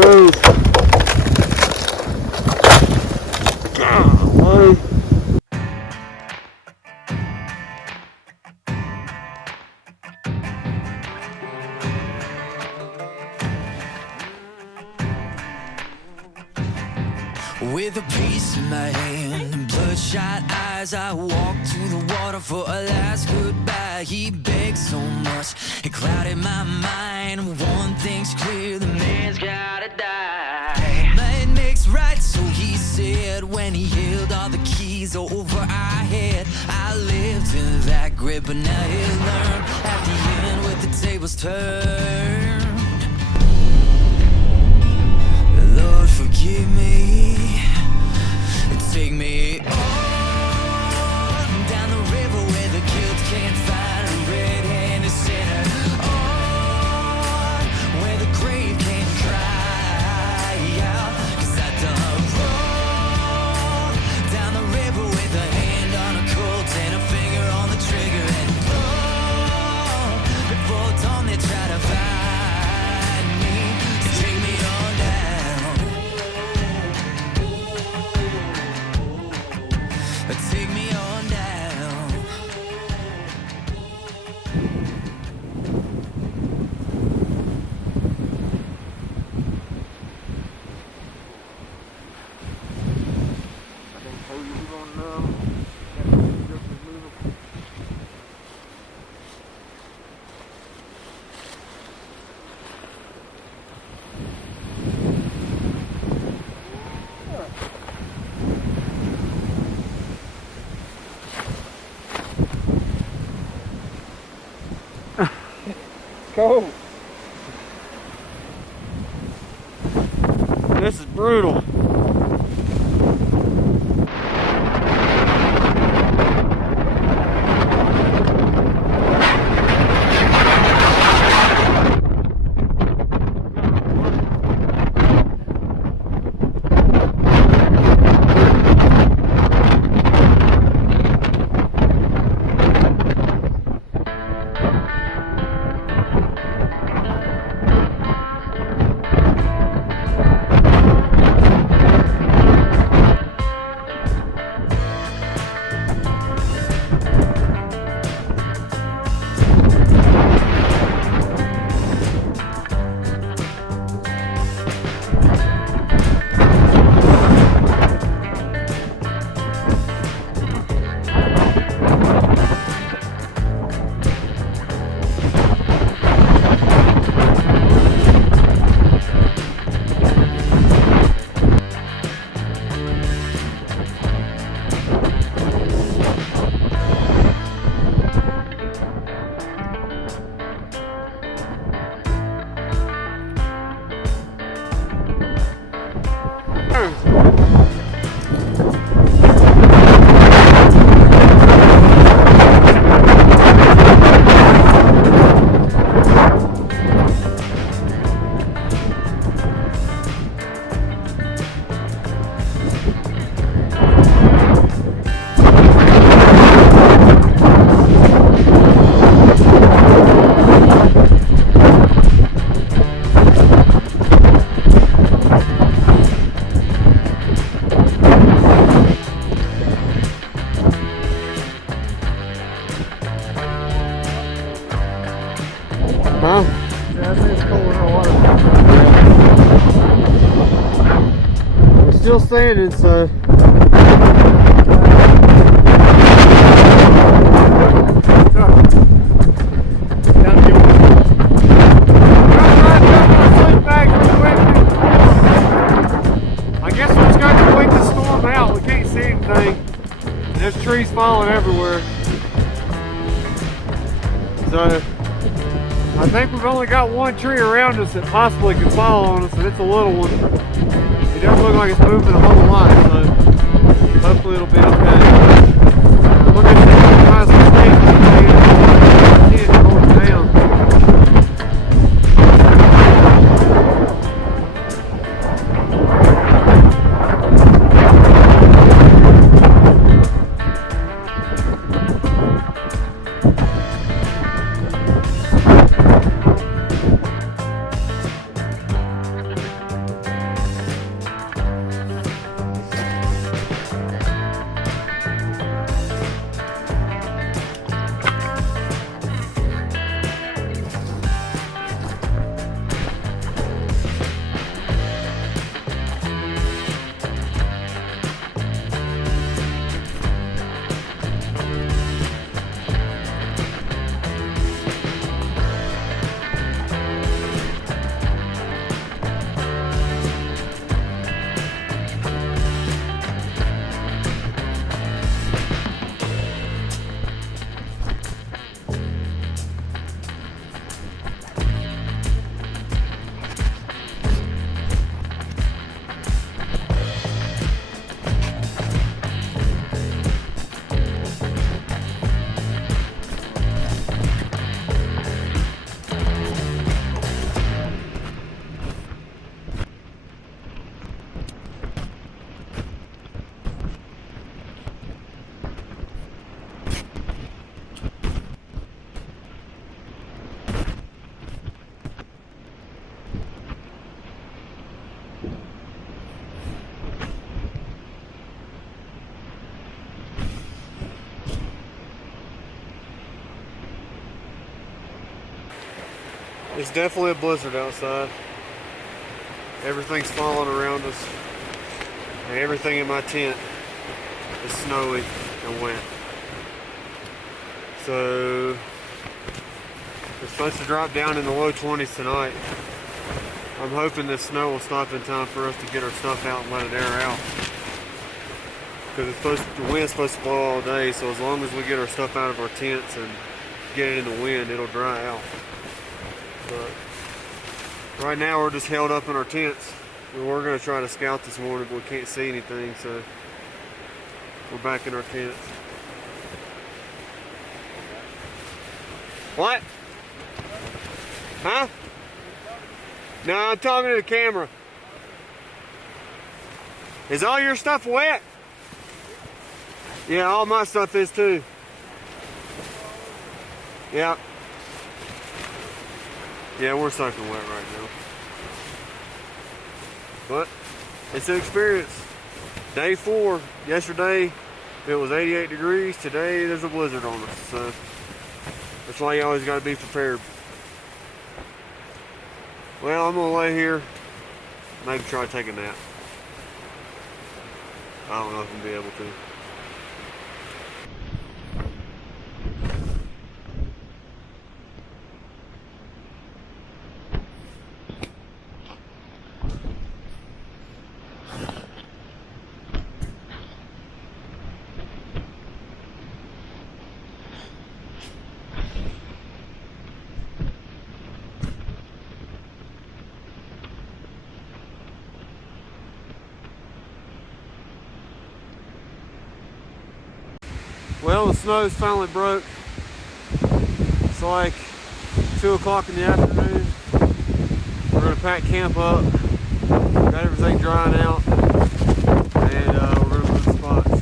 goes. Golly. With a piece in my hand and bloodshot eyes, I walked to the water for a last goodbye. He begged so much, it clouded my mind. One thing's clear, the man's gotta die. But it makes right, so he said, when he held all the keys over our head. I lived in that grip, but now he learned at the end with the tables turned. Lord, forgive me. Take me on down the river where the guilt can't find a red-handed sinner. On where the grave can't cry out. 'Css I done wrong. Down the river with a hand on a Colt and a finger on the trigger. And long before dawn they try to find me. So take me on down. Take me on down. Cold. This is brutal. Huh? Yeah, I think it's cold in our water. We're still standing, so. I guess we're just going to wait the storm out. We can't see anything. And there's trees falling everywhere. So I think we've only got one tree around us that possibly could fall on us, and it's a little one. It doesn't look like it's moving a whole lot, so hopefully it'll be okay. Look at this, trying to stay and hold it down. It's definitely a blizzard outside. Everything's falling around us. And everything in my tent is snowy and wet. So it's supposed to drop down in the low 20s tonight. I'm hoping this snow will stop in time for us to get our stuff out and let it air out. Because the wind's supposed to blow all day, so as long as we get our stuff out of our tents and get it in the wind, it'll dry out. But right now we're just held up in our tents. We were going to try to scout this morning, but we can't see anything, so we're back in our tents. What? Huh? No, I'm talking to the camera. Is all your stuff wet? Yeah, all my stuff is too. Yeah. Yeah, we're soaking wet right now. But it's an experience. Day 4, yesterday it was 88 degrees. Today there's a blizzard on us. So that's why you always got to be prepared. Well, I'm going to lay here, maybe try to take a nap. I don't know if I'm going to be able to. Well, the snow's finally broke. It's like 2 o'clock in the afternoon. We're gonna pack camp up. Got everything drying out, and we're gonna move spots.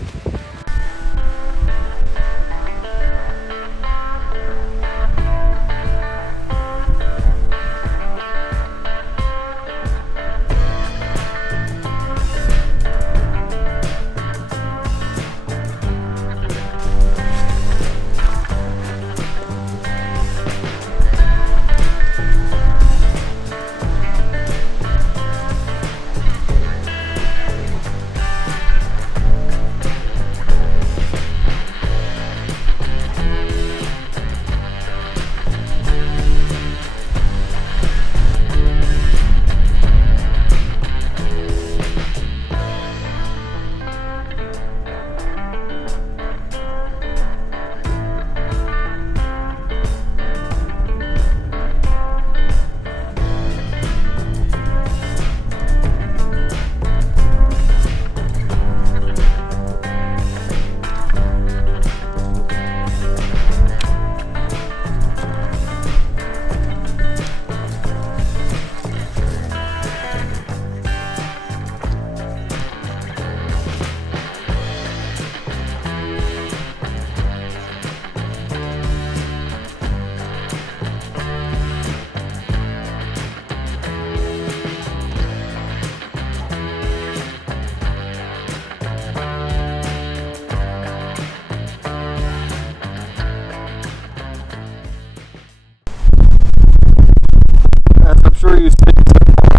Sure you've seen so far.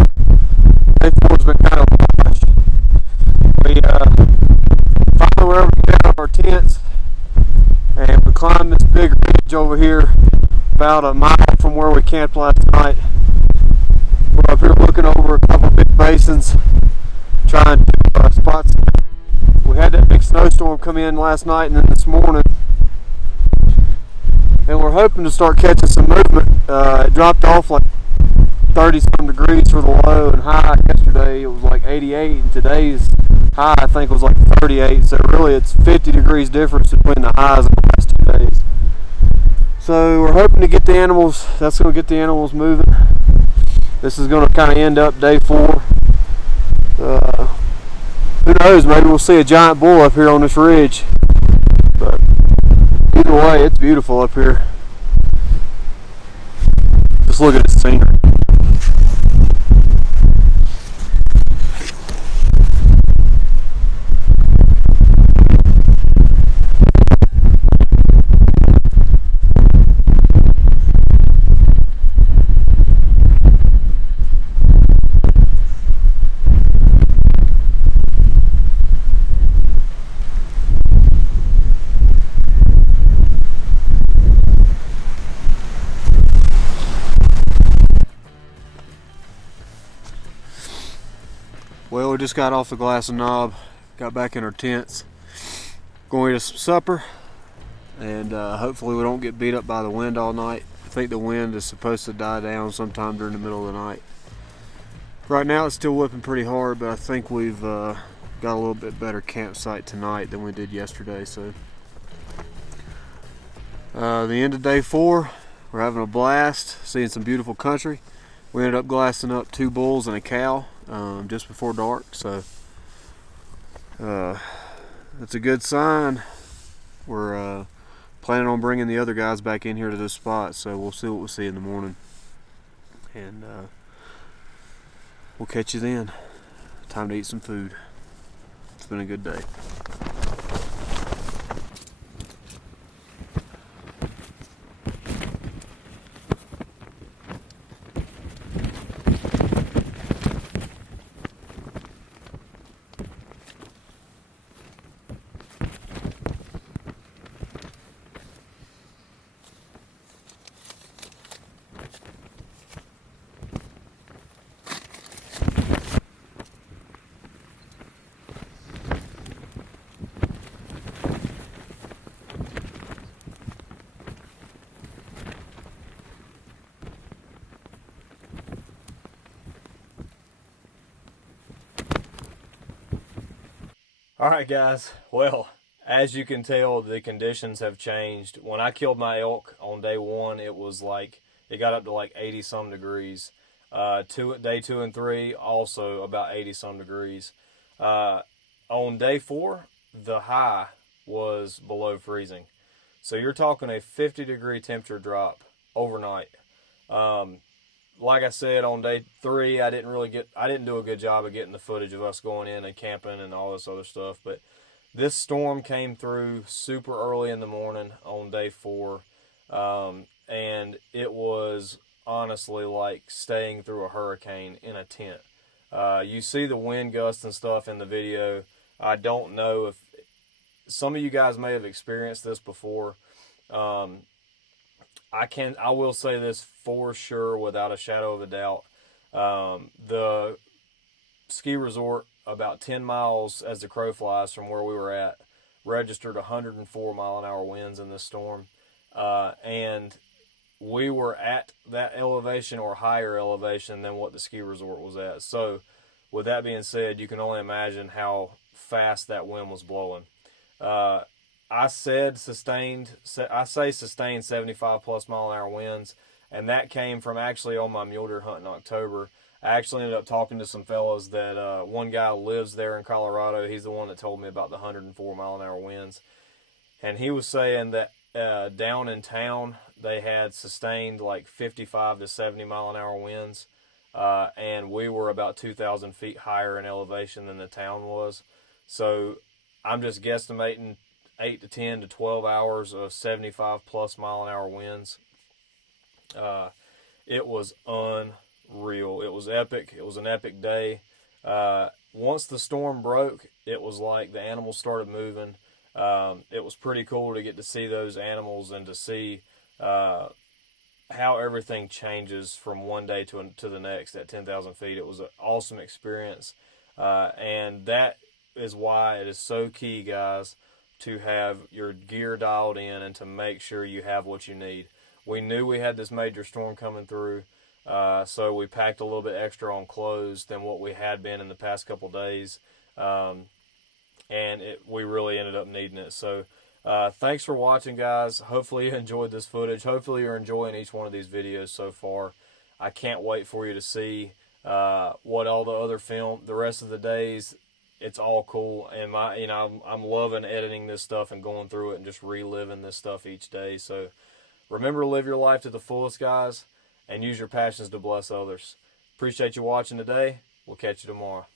Day 4's been kind of a wash. We finally were able to get out of our tents, and we climbed this big ridge over here about a mile from where we camped last night. We're up here looking over a couple big basins, trying to spot some. We had that big snowstorm come in last night and then this morning, and we're hoping to start catching some movement. It dropped off like 30 some degrees for the low, and high yesterday it was like 88, and today's high I think was like 38, so really it's 50 degrees difference between the highs of the last 2 days. So we're hoping to get the animals, that's going to get the animals moving. This is going to kind of end up day 4. Who knows, maybe we'll see a giant bull up here on this ridge, but either way it's beautiful up here. Just look at the scenery. just got off the Glass and Knob, got back in our tents, going to eat some supper, and hopefully we don't get beat up by the wind all night. I think the wind is supposed to die down sometime during the middle of the night. Right now it's still whipping pretty hard, but I think we've got a little bit better campsite tonight than we did yesterday. So the end of day 4, we're having a blast, seeing some beautiful country. We ended up glassing up 2 bulls and a cow just before dark, so that's a good sign. We're planning on bringing the other guys back in here to this spot, so we'll see what we see in the morning, and we'll catch you then. Time to eat some food. It's been a good day. Alright guys, well, as you can tell, the conditions have changed. When I killed my elk on day 1, it was like, it got up to like 80 some degrees. Day 2 and 3, also about 80 some degrees. On day 4, the high was below freezing. So you're talking a 50-degree temperature drop overnight. Like I said, on day 3, I didn't do a good job of getting the footage of us going in and camping and all this other stuff. But this storm came through super early in the morning on day 4, and it was honestly like staying through a hurricane in a tent. You see the wind gusts and stuff in the video. I don't know if some of you guys may have experienced this before. I will say this for sure, without a shadow of a doubt. The ski resort, about 10 miles as the crow flies from where we were at, registered 104 mile-an-hour winds in this storm. And we were at that elevation or higher elevation than what the ski resort was at. So with that being said, you can only imagine how fast that wind was blowing. I say sustained 75 plus mile-an-hour winds, and that came from actually on my mule deer hunt in October. I actually ended up talking to some fellas that one guy lives there in Colorado. He's the one that told me about the 104 mile-an-hour winds, and he was saying that down in town they had sustained like 55 to 70 mile-an-hour winds, and we were about 2,000 feet higher in elevation than the town was. So I'm just guesstimating 8 to 10 to 12 hours of 75 plus mile-an-hour winds. It was unreal. It was epic. It was an epic day. Once the storm broke, it was like the animals started moving. It was pretty cool to get to see those animals and to see how everything changes from one day to the next at 10,000 feet. It was an awesome experience. And that is why it is so key, guys, to have your gear dialed in and to make sure you have what you need. We knew we had this major storm coming through, so we packed a little bit extra on clothes than what we had been in the past couple days, and we really ended up needing it. So thanks for watching, guys. Hopefully you enjoyed this footage. Hopefully you're enjoying each one of these videos so far. I can't wait for you to see what all the rest of the days. It's all cool, and I'm loving editing this stuff and going through it and just reliving this stuff each day. So remember to live your life to the fullest, guys, and use your passions to bless others. Appreciate you watching today. We'll catch you tomorrow.